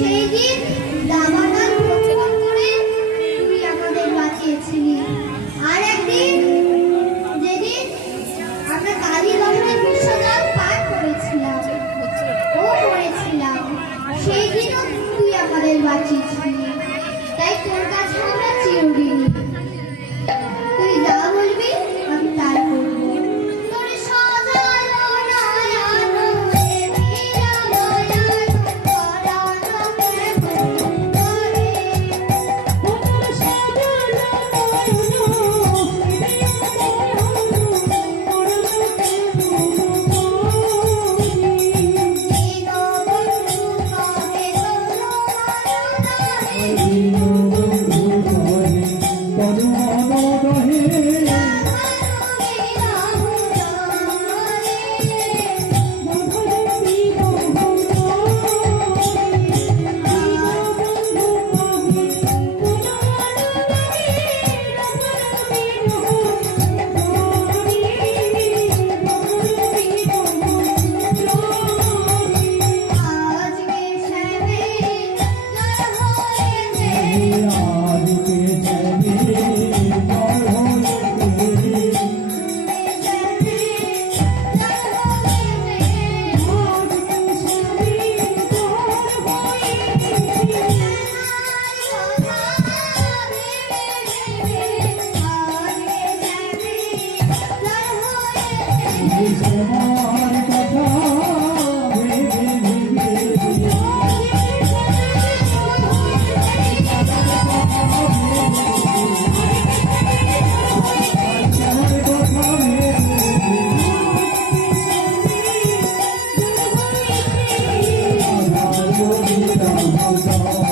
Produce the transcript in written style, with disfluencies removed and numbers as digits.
সেই দিন দাবানল প্রতিবাদ করে তুই আমাদের বাঁচিয়েছিলি। আর একদিন যেদিন আমরা কালীগঙ্গায় বিশ্বনাথ পার করেছিলাম ও মরেছিলাম, সেই দিনও তুই আমাদের বাঁচিয়েছিলি। তাই তোর কাছে আমরা চিরঋণী। তুই যা বলবি আমি তাই করবো। তোর সাজানো নয়ন মেঘিরা নয়ন পরানো কেমন করে। তোর সাজানো নয়ন মেঘিরা নয়ন পরানো কেমন করে। দীনবন্ধু কহে Oh,